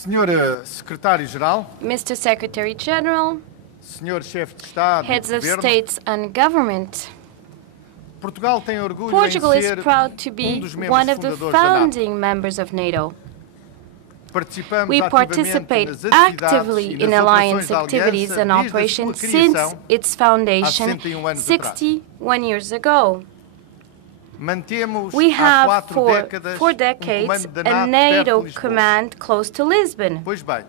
Senhora Secretário-Geral, Mr. Secretary General, Senhor Chefe de Estado e heads of Governo, states and government, Portugal tem orgulho Portugal em is ser proud to be dos one membros of the fundadores da NATO. founding members of NATO. Participamos We participate ativamente nas atividades actively e in nas alliance operações da activities Aliança and desde a sua operations criação since its há foundation 61 anos atrás. 61 years ago. Mantemos We há have 4 decades comando da a NATO NATO perto de Lisboa. command close to Lisbon. Pois bem,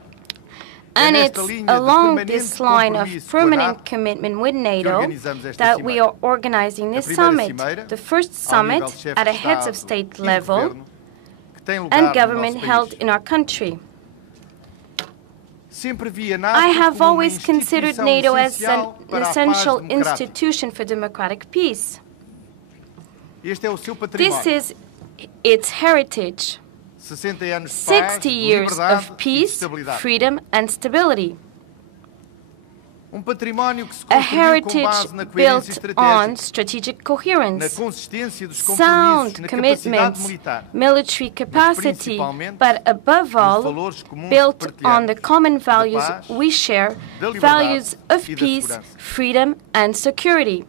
And nesta it's linha de along permanente this line of compromisso com a permanent NATO commitment with NATO organizamos esta that we cimeira. are organizing this A primeira summit, cimeira, the first ao summit nível de chefes at a de heads of Estado state e de level governo, que tem lugar and no government nosso held país. in our country. Sempre vi a NATO I have como uma always considered instituição NATO as essencial an para a paz essential democrática. institution for democratic peace. Este é o seu This património. is its heritage. 60 anos de paz, 60 years liberdade of e peace, estabilidade. freedom, and stability. Património que se A construiu com heritage base na coerência built on estratégica, strategic na coherence, consistência dos compromissos, sound na capacidade commitments, militar, military capacity, principalmente but above nos all, valores comuns built que on the partilhamos, common da values paz, we share, da liberdade values of e da peace, segurança. freedom, and security.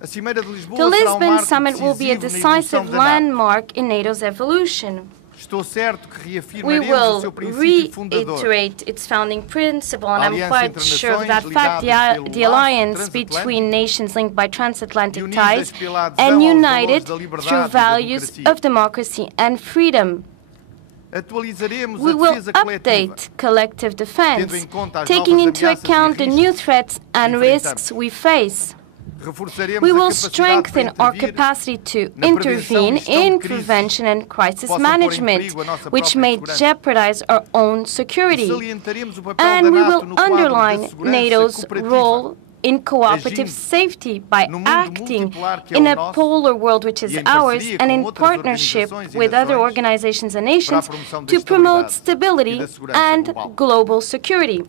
A Cimeira de Lisboa The será Lisbon marco Summit will be a decisivo na evolução decisive da NATO. landmark in NATO's evolution. Estou certo que We reafirmaremos o seu will princípio fundador. reiterate its founding principle, and I'm Aliança quite entre sure of nações that fact. ligadas pelo The laço alliance transatlântico, between nations linked by transatlantic unidas ties pela adesão and aos united valores da liberdade through e da values democracia. of democracy and freedom. Atualizaremos We a will defesa coletiva, update collective tendo defense, em conta as taking novas into ameaças account e the riscos. new threats and enfrentamos. risks we face. Reforçaremos We a will capacidade strengthen para our intervir capacity to na prevenção e intervene gestão de in crises prevention and crisis possam pôr em management, perigo a nossa which própria may segurança. jeopardize our own security. Salientaremos o papel And da we NATO will no quadro da underline segurança NATO's cooperativa, role in cooperative agindo safety by no mundo acting multipolar que é in o a nosso polar world which is e em ours parceria and com in outras partnership organizações e with other nações organizations and para a nations promoção da to promote estabilidade stability e da segurança and global. global security.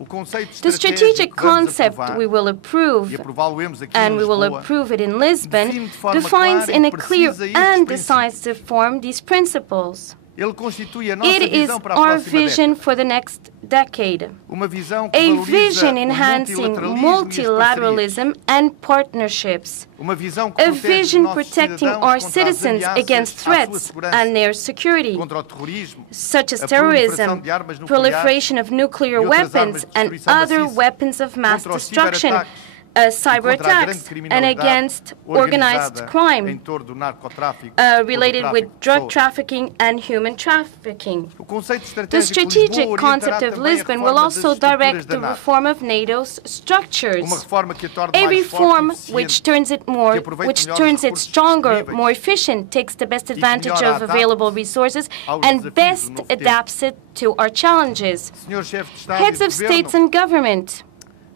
O conceito The strategic estratégico que vamos concept aprovar we will e approve aprová-lo-emos aqui and em we will Lisboa approve it in Lisbon define de forma defines clara e in a clear precisa estes and princípios. decisive form these principles. Ele constitui a nossa It is visão para a our próxima vision década. for the next decade. Uma visão que A valoriza vision o enhancing multilateralismo e as multilateralism and partnerships. parcerias. Uma visão que A protege os vision nossos protecting cidadãos our contra as citizens ameaças against à sua threats segurança, and their security, contra o terrorismo, such as a proliferação terrorism, de armas nucleares proliferation of nuclear e outras armas weapons, de and destruição other maciça, weapons of mass contra os destruction, ciberataques cyber contra a grande attacks, and criminalidade against organized organizada crime em torno do narcotráfico related ou do with tráfico de drug pessoas. trafficking and human trafficking. O conceito The estratégico de strategic Lisboa concept orientará of também a Lisbon reforma will das also estruturas direct da the NATO. reform of NATO's structures. Uma reforma que a torne A mais reform forte e which eficiente, turns it more, que aproveite which melhor os turns it recursos stronger, disponíveis more efficient, takes the best que advantage melhor of adapte available resources, aos and desafios best do novo tempo. adapts it to our challenges. Senhor Chefe de Estado Heads e of de Governo, states and government,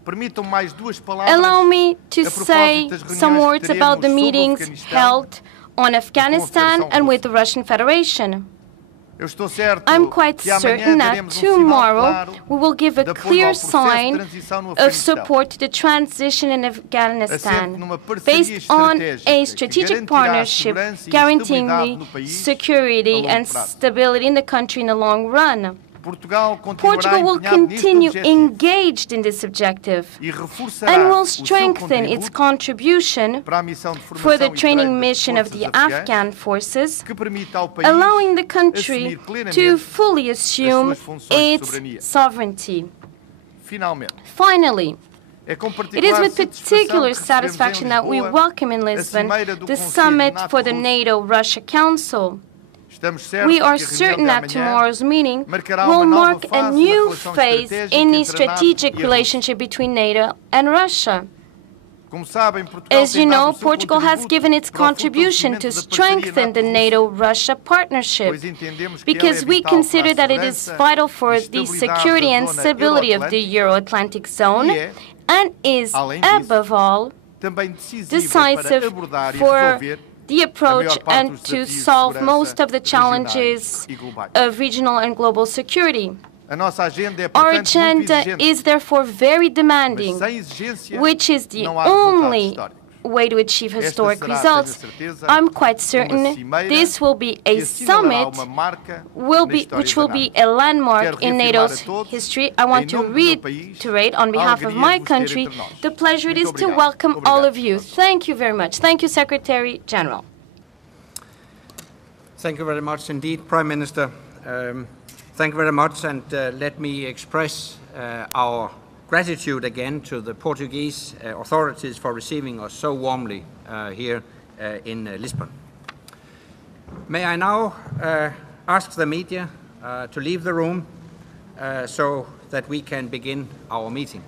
permitam mais duas palavras allow me to a propósito say das reuniões some que words about the teremos sobre o meetings Afeganistão held on Afghanistan Confederação and with Russa. the Russian Federation. Eu estou certo I'm quite que amanhã certain that daremos sinal tomorrow claro we will give a de apoio clear ao processo de sign transição no of Afeganistão, support to the transition in assente Afghanistan, numa parceria based on estratégica a que strategic garantirá partnership segurança e guaranteeing estabilidade no país security a longo and prazo. stability in the country in the long run. Portugal continuará Portugal will empenhado neste continue objetivo engaged in this objective e reforçará and will o seu strengthen its contributo contribution para a missão de for formação the e treino training das mission of forças the afegãs, Afghan forces, que permita ao país allowing the country assumir plenamente to fully assume as suas funções de its soberania. sovereignty. Finalmente, Finally, é com it is particular with particular satisfação que satisfaction recebemos that we em Lisboa welcome in Lisbon cimeira do the Conselho summit for the NATO-Russo. NATO-Russia Council. Estamos certos We are que a reunião certain de that amanhã tomorrow's meeting marcará will uma nova mark a fase na new relação phase estratégica in the entre a NATO strategic e a Rússia. relationship between NATO and Russia. Como sabem, Portugal As tem you dado know, o seu Portugal has contributo given its para o contribution to fortalecimento da parceria strengthen the NATO-Rússia, NATO-Russia partnership, pois entendemos que ela é because we vital para a consider that it is segurança vital for e the estabilidade security da and zona stability of the Euro-Atlântica Euro-Atlantic zone, e é, and is, além disso, above all, também decisiva para decisive abordar e for resolver the approach maior parte and dos to desafios de solve segurança most of the regionais challenges e globais. of regional and global security. A nossa agenda é, Our portanto, muito agenda exigente, is therefore very mas demanding, sem exigência which is the não há resultados only históricos. way to achieve Esta historic será, results. tenho certeza, I'm quite uma certain cimeira this will be a que assinalará summit uma marca which na will história be da a NATO. landmark Quero in reafirmar NATO's a todos, history. I want em to nome do meu país, reiterate on a behalf of alegria my de vos ter country entre nós. the pleasure it Muito is to obrigado. welcome all Obrigado. of you. Thank you very much. Thank you, Secretary General. Thank you very much indeed, Prime Minister. Thank you very much, and let me express our gratitude again to the Portuguese authorities for receiving us so warmly here in Lisbon. May I now ask the media to leave the room so that we can begin our meeting.